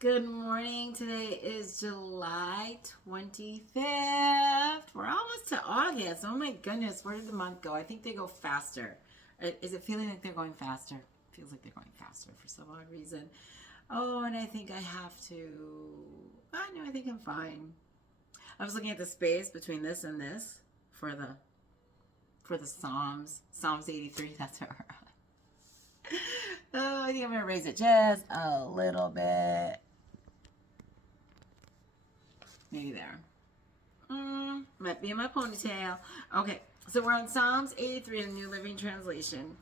Good morning. Today is July 25th. We're almost to August. Oh my goodness, where did the month go? I think they go faster. Is it feeling like they're going faster? Feels like they're going faster for some odd reason. Oh, and I think I have to. No, I think I'm fine. I was looking at the space between this and this for the Psalms. Psalms 83. That's where we're on. Oh, I think I'm gonna raise it just a little bit. Maybe there. Might be in my ponytail. Okay, so we're on Psalms 83 in the New Living Translation.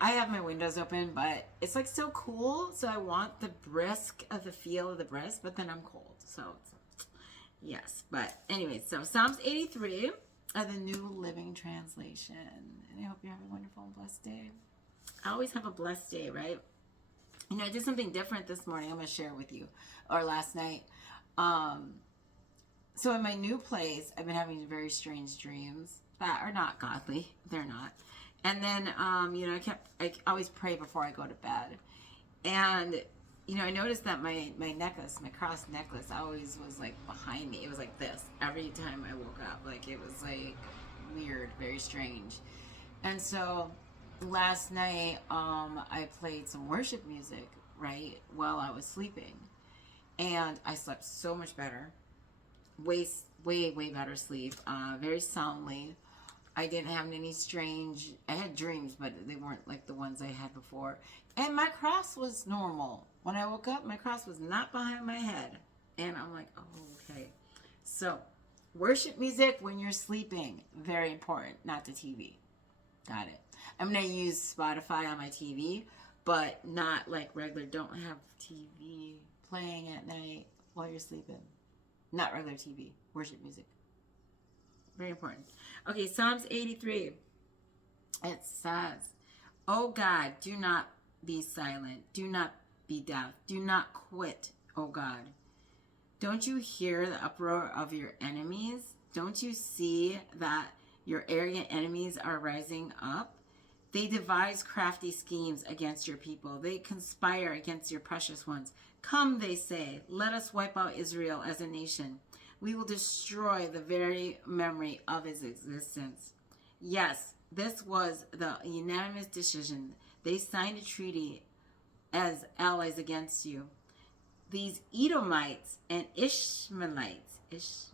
I have my windows open, but it's like so cool. So I want the brisk of the feel of the brisk, but then I'm cold. So yes, but anyway, so Psalms 83 of the New Living Translation. And I hope you have a wonderful and blessed day. I always have a blessed day, right? You know, I did something different this morning. I'm going to share with you, or last night. So in my new place, I've been having very strange dreams that are not godly. They're not. And then, I always pray before I go to bed. And, I noticed that my necklace, my cross necklace, always was like behind me. It was like this every time I woke up. Like it was like weird, very strange. And so last night, I played some worship music, right, while I was sleeping. And I slept so much better. Way better sleep, very soundly. I didn't have any I had dreams, but they weren't like the ones I had before. And my cross was normal. When I woke up, my cross was not behind my head. And I'm like, oh, okay. So, worship music when you're sleeping, very important, not the TV. Got it. I'm going to use Spotify on my TV, but not like regular. Don't have TV playing at night while you're sleeping. Not regular TV, worship music. Very important. Okay, Psalms 83. It says, "O God, do not be silent. Do not be deaf. Do not quit, O God. Don't you hear the uproar of your enemies? Don't you see that your arrogant enemies are rising up? They devise crafty schemes against your people. They conspire against your precious ones. Come, they say, let us wipe out Israel as a nation. We will destroy the very memory of his existence." Yes, this was the unanimous decision. They signed a treaty as allies against you. These Edomites and Ishmaelites, there's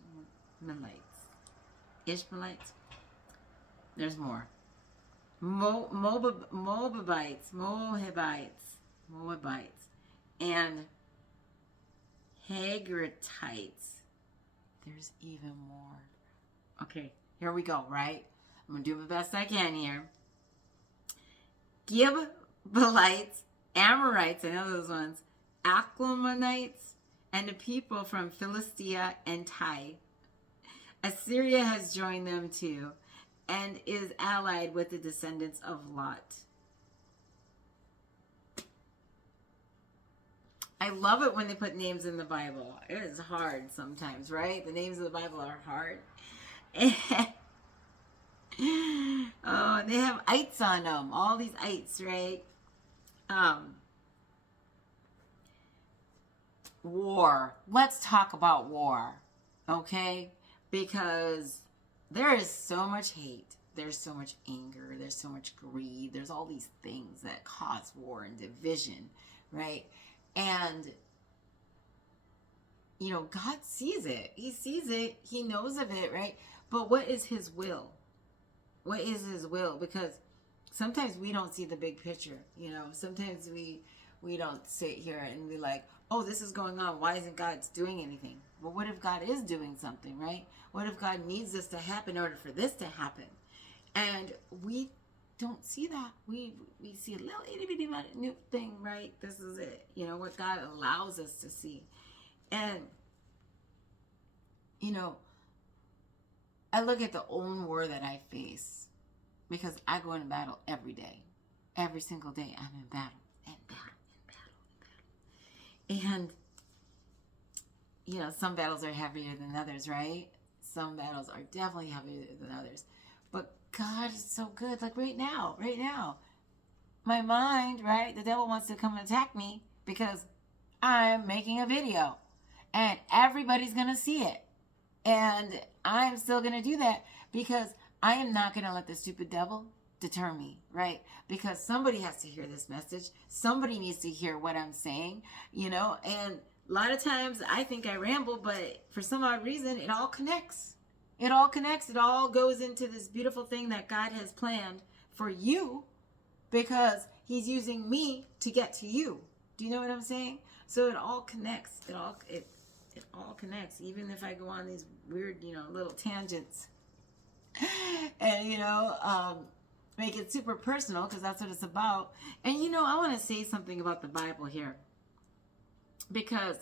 more. Moabites, and Hagratites. There's even more. Okay, here we go, right? I'm going to do the best I can here. Gibeonites, Amorites, I know those ones, Achlomonites, and the people from Philistia and Tyre. Assyria has joined them too, and is allied with the descendants of Lot. I love it when they put names in the Bible. It is hard sometimes, right? The names of the Bible are hard. Oh, they have ites on them. All these ites, right? War. Let's talk about war, okay? Because there is so much hate. There's so much anger. There's so much greed. There's all these things that cause war and division, right? And, God sees it. He sees it. He knows of it, right? But what is his will? What is his will? Because sometimes we don't see the big picture, Sometimes we don't sit here and be like, oh, this is going on. Why isn't God doing anything? Well, what if God is doing something, right? What if God needs this to happen in order for this to happen? And we don't see that. We see a little itty bitty new thing, right? This is it. What God allows us to see. And, I look at the own war that I face because I go into battle every day. Every single day I'm in battle. And, some battles are heavier than others, right? Some battles are definitely heavier than others. But God is so good. Like right now, my mind, right? The devil wants to come and attack me because I'm making a video and everybody's going to see it. And I'm still going to do that because I am not going to let the stupid devil deter me, right? Because somebody has to hear this message. Somebody needs to hear what I'm saying, you know? And a lot of times I think I ramble, but for some odd reason, it all connects. It all connects. It all goes into this beautiful thing that God has planned for you because he's using me to get to you. Do you know what I'm saying? So it all connects. It all connects. Even if I go on these weird, little tangents and, make it super personal because that's what it's about. And, I want to say something about the Bible here because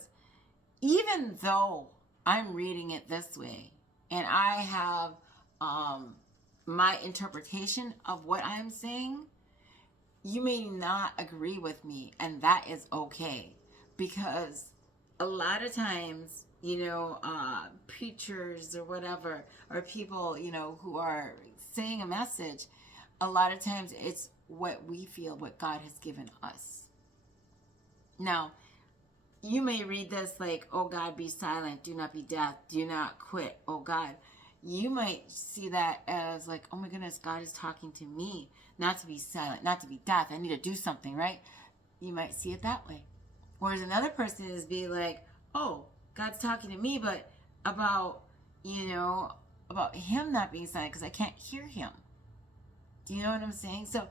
even though I'm reading it this way and I have my interpretation of what I'm saying, you may not agree with me, and that is okay because a lot of times, preachers or whatever, or people, who are saying a message, a lot of times it's what we feel, what God has given us. Now, you may read this like, oh God, be silent, do not be deaf, do not quit, oh God. You might see that as like, oh my goodness, God is talking to me, not to be silent, not to be deaf, I need to do something, right? You might see it that way. Whereas another person is be like, oh, God's talking to me, but about, about him not being silent because I can't hear him. Do you know what I'm saying? So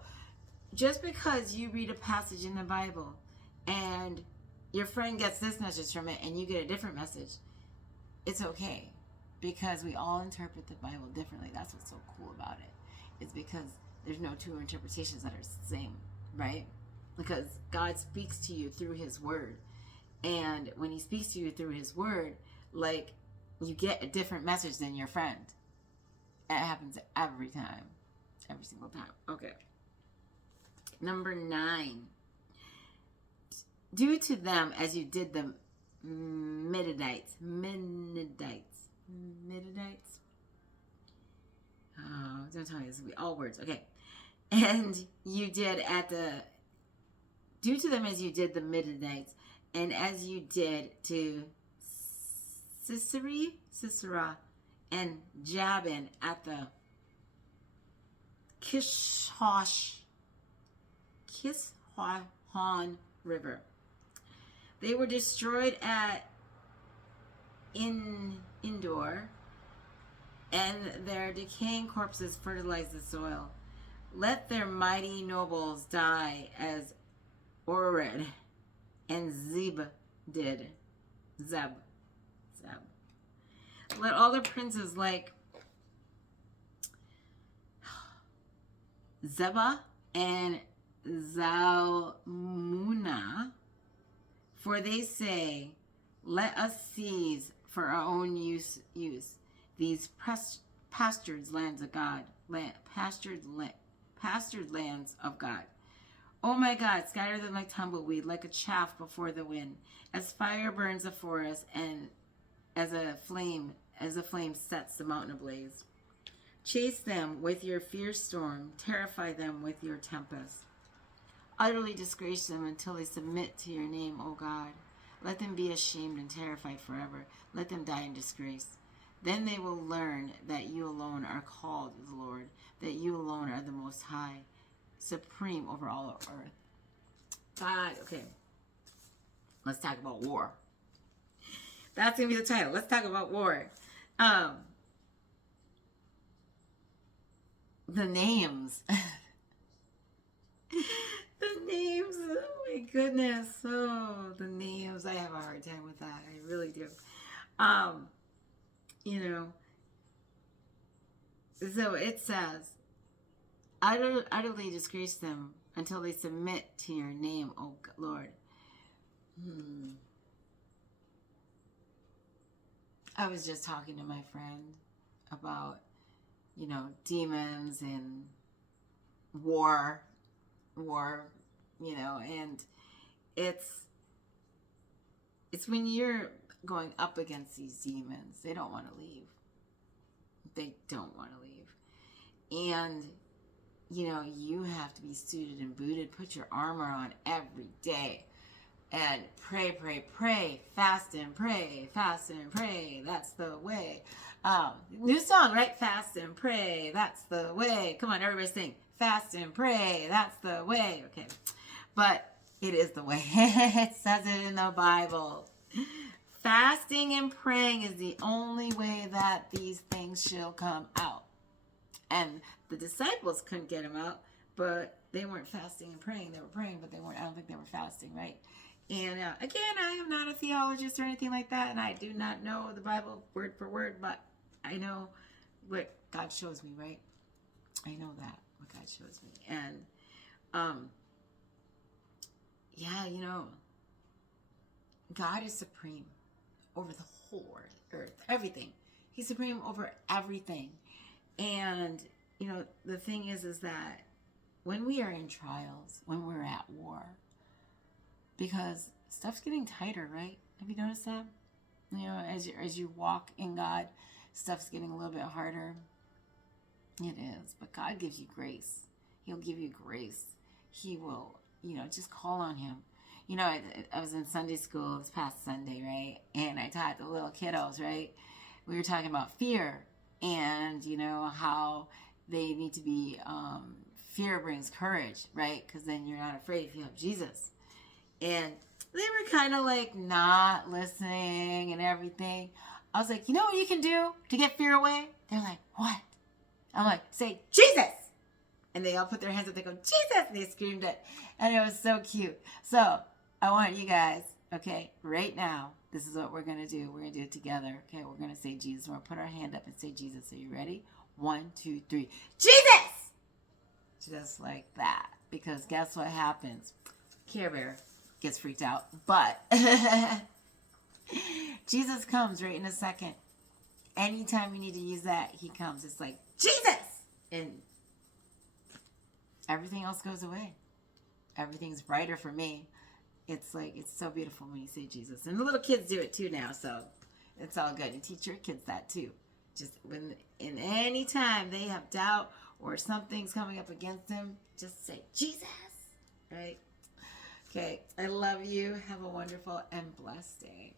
just because you read a passage in the Bible and your friend gets this message from it and you get a different message, it's okay because we all interpret the Bible differently. That's what's so cool about it. It's because there's no two interpretations that are the same, right? Because God speaks to you through his word. And when he speaks to you through his word, like, you get a different message than your friend. It happens every time. Every single time. Okay. Number 9. Do to them as you did the Midianites. Oh, don't tell me this will be all words. Okay. And you did do to them as you did the Midianites, and as you did to Sisera, and Jabin at the Kishon River. They were destroyed at Endor, and their decaying corpses fertilized the soil. Let their mighty nobles die as Oreb and Zeb did. Zeb. Let all the princes like Zebah and Zalmunna, for they say, let us seize for our own use these pastured lands of God, pastured lands of God. Oh my God, scatter them like tumbleweed, like a chaff before the wind, as fire burns the forest, and as a flame sets the mountain ablaze. Chase them with your fierce storm, terrify them with your tempest. Utterly disgrace them until they submit to your name, O God. Let them be ashamed and terrified forever. Let them die in disgrace. Then they will learn that you alone are called the Lord, that you alone are the Most High, supreme over all of earth. God, okay. Let's talk about war. That's going to be the title. Let's talk about war. The names. The names. Oh my goodness. Oh, the names. I have a hard time with that. I really do. So it says, utterly disgrace them until they submit to your name, O Lord. I was just talking to my friend about, demons and war, and it's when you're going up against these demons, they don't want to leave. They don't want to leave. And, you have to be suited and booted, put your armor on every day. And pray, pray, pray, fast and pray, fast and pray, that's the way. New song, right? Fast and pray, that's the way. Come on, everybody sing. Fast and pray, that's the way. Okay. But it is the way. It says it in the Bible. Fasting and praying is the only way that these things shall come out. And the disciples couldn't get them out, but they weren't fasting and praying. They were praying, but they weren't. I don't think they were fasting, right? And again, I am not a theologist or anything like that, and I do not know the Bible word for word, but I know what God shows me, right? I know that, what God shows me. And, yeah, you know, God is supreme over the whole earth, everything. He's supreme over everything. And, you know, the thing is that when we are in trials, when we're at war, because stuff's getting tighter, right? Have you noticed that? You know, as you walk in God, stuff's getting a little bit harder. It is, but God gives you grace. He'll give you grace. He will, you know, just call on him. You know, I was in Sunday school this past Sunday, right? And I taught the little kiddos, right? We were talking about fear and, you know, how they need to be, fear brings courage, right? Because then you're not afraid if you have Jesus. And they were kind of like not listening and everything. I was like, you know what you can do to get fear away? They're like, what? I'm like, say, Jesus! And they all put their hands up, they go, Jesus! And they screamed it. And it was so cute. So, I want you guys, okay, right now, this is what we're going to do. We're going to do it together, okay? We're going to say Jesus. We're going to put our hand up and say Jesus. Are you ready? 1, 2, 3. Jesus! Just like that. Because guess what happens? Care Bear gets freaked out. But Jesus comes right in a second. Anytime you need to use that, he comes. It's like, Jesus! And everything else goes away. Everything's brighter for me. It's like, it's so beautiful when you say Jesus. And the little kids do it too now, so it's all good. And teach your kids that too. Just when, in any time they have doubt or something's coming up against them, just say, Jesus! Right? Okay, I love you. Have a wonderful and blessed day.